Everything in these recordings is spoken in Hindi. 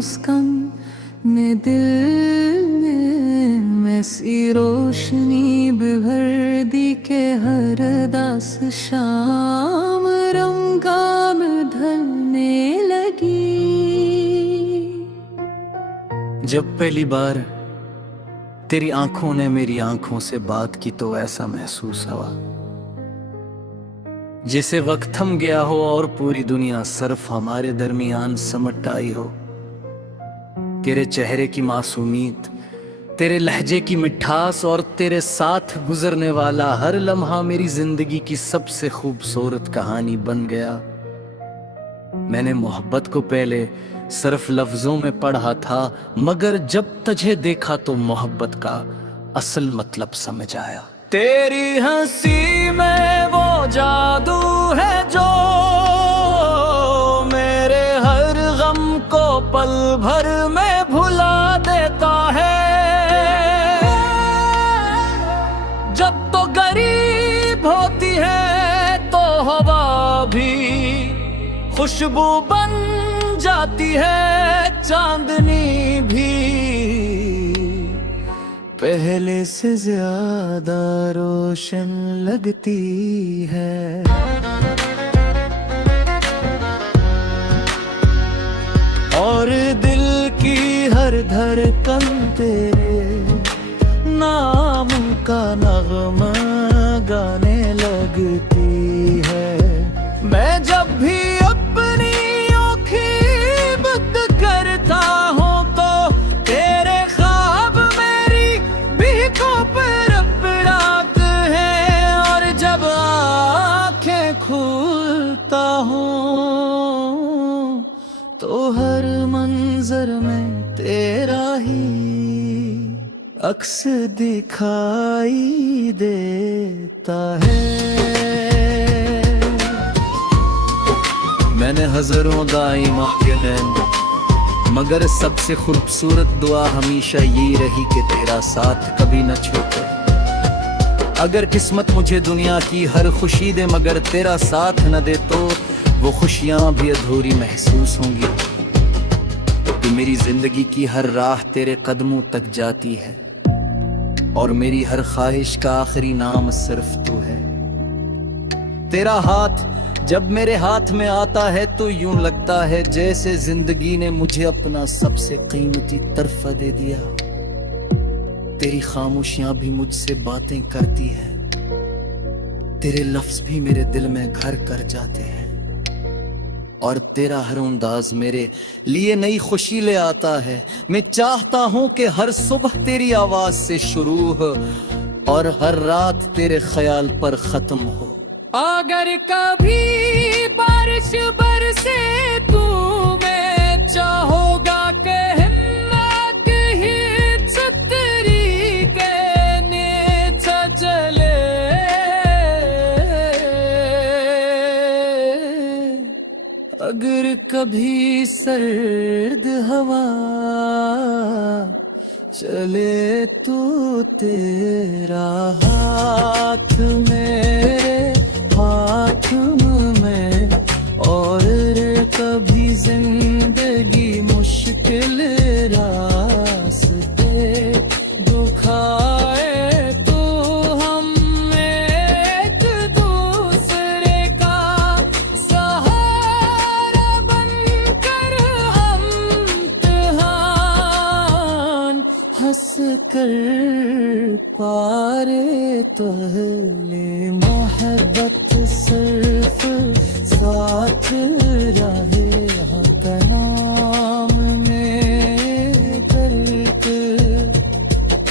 मुस्कान ने दिल में ऐसी रोशनी बिभर दी के हर दास शाम रंगा में ढलने लगी। जब पहली बार तेरी आंखों ने मेरी आंखों से बात की तो ऐसा महसूस हुआ जैसे वक्त थम गया हो और पूरी दुनिया सिर्फ हमारे दरमियान समट आई हो। तेरे चेहरे की मासूमियत, तेरे लहजे की मिठास और तेरे साथ गुजरने वाला हर लम्हा मेरी जिंदगी की सबसे खूबसूरत कहानी बन गया। मैंने मोहब्बत को पहले सिर्फ लफ्जों में पढ़ा था, मगर जब तुझे देखा तो मोहब्बत का असल मतलब समझ आया। तेरी हंसी में वो जादू है जो मेरे हर गम को पल भर में भुला देता है। जब तो गरीब होती है तो हवा भी खुशबू बन जाती है, चांदनी भी पहले से ज्यादा रोशन लगती है। और दिल की हर धड़कन तेरे नाम का नगमा गाने लगती है। मैं जब भी अपनी आँखें बंद करता हूँ तो तेरे ख्वाब मेरी भीखों पर अपराध है, और जब आँखें खोलता हूँ तो हर मंजर में तेरा ही अक्स दिखाई देता है। मैंने हजारों दाई मांगे नैन, मगर सबसे खूबसूरत दुआ हमेशा यही रही कि तेरा साथ कभी न छूटे। अगर किस्मत मुझे दुनिया की हर खुशी दे मगर तेरा साथ न दे तो वो खुशियां भी अधूरी महसूस होंगी। कि मेरी जिंदगी की हर राह तेरे कदमों तक जाती है और मेरी हर ख्वाहिश का आखिरी नाम सिर्फ तू है। तेरा हाथ जब मेरे हाथ में आता है तो यूं लगता है जैसे जिंदगी ने मुझे अपना सबसे कीमती तोहफा दे दिया। तेरी खामोशियां भी मुझसे बातें करती है, तेरे लफ्ज भी मेरे दिल में घर कर जाते हैं, और तेरा हर अंदाज मेरे लिए नई खुशी ले आता है। मैं चाहता हूं कि हर सुबह तेरी आवाज से शुरू हो और हर रात तेरे ख्याल पर खत्म हो। अगर कभी बारिश बरसे तू मैं चाहोगा कि हिम्मत ही छतरी के नीचे चले। अगर कभी सर्द हवा चले तो तेरा हाथ मेरे हाथ में, और कभी जिंदगी मुश्किल रास्ते दुखाए तो हम एक दूसरे का सहारा बनकर इम्तिहान हंस कर पारे तो ले मोहब्बत सिर्फ साथ रहे का नाम में दर्द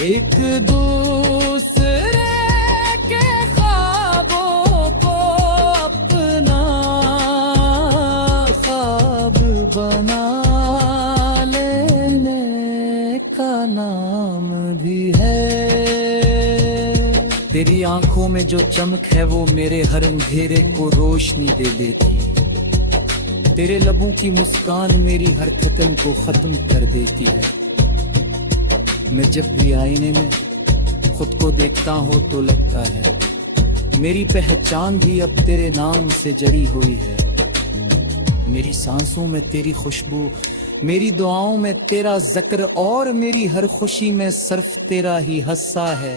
एक दूसरे के ख्वाबों को अपना ख्वाब बना लेने का नाम भी है। तेरी आंखों में जो चमक है वो मेरे हर अंधेरे को रोशनी दे देती। तेरे लबों की मुस्कान मेरी हर थकन को खत्म कर देती है। मैं जब भी आईने में खुद को देखता हूँ तो लगता है मेरी पहचान भी अब तेरे नाम से जड़ी हुई है। मेरी सांसों में तेरी खुशबू, मेरी दुआओं में तेरा जिक्र और मेरी हर खुशी में सिर्फ तेरा ही हिस्सा है।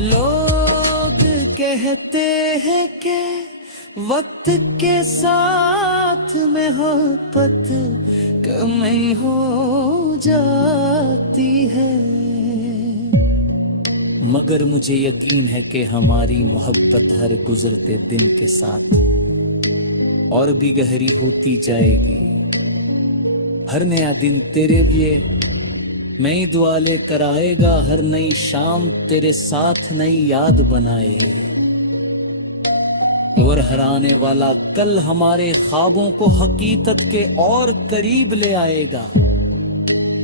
लोग कहते हैं कि वक्त के साथ मोहब्बत कमी हो जाती है, मगर मुझे यकीन है कि हमारी मोहब्बत हर गुजरते दिन के साथ और भी गहरी होती जाएगी। हर नया दिन तेरे लिए नई दुआ लेकर आएगा, हर नई शाम तेरे साथ नई याद बनाएगी, और हर आने वाला कल हमारे ख्वाबों को हकीकत के और करीब ले आएगा।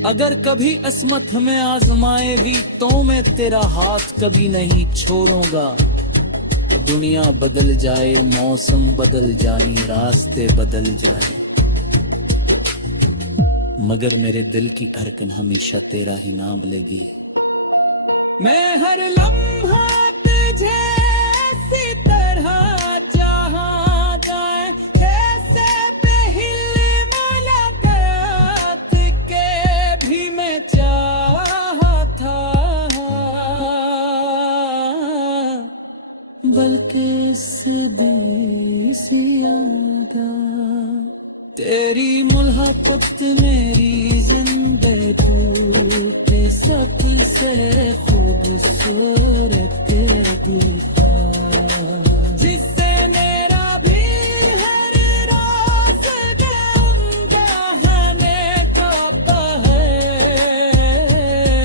अगर कभी अस्मत हमें आजमाए भी तो मैं तेरा हाथ कभी नहीं छोड़ूंगा। दुनिया बदल जाए, मौसम बदल जाए, रास्ते बदल जाए, मगर मेरे दिल की धड़कन हमेशा तेरा ही नाम लेगी। मैं हर लम्हा तुझे इसी तरह जहां जाए, ऐसे पहले मुलाकात के भी मैं चाहा था, बल्कि इससे ज्यादा तेरी मुलाकात मेरी जिंदगी के सबसे खूबसूरत दिखा, जिससे मेरा भी हर रात गहने कांपता है।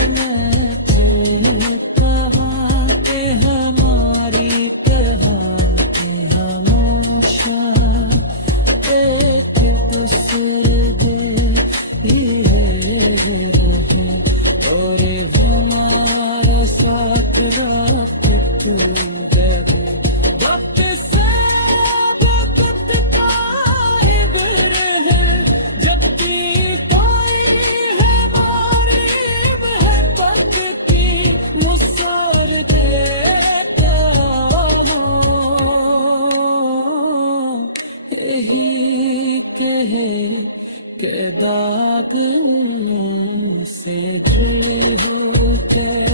मैं कहा कि हमारी कहानी हमेशा एक दूसरे रहे, और हमारा साथ रात दे। वक्त से वक्त का ही गुर है, जबकि कोई हमारी है पग की मुसर देता हूँ। यही कहे के दाग से जुड़े होकर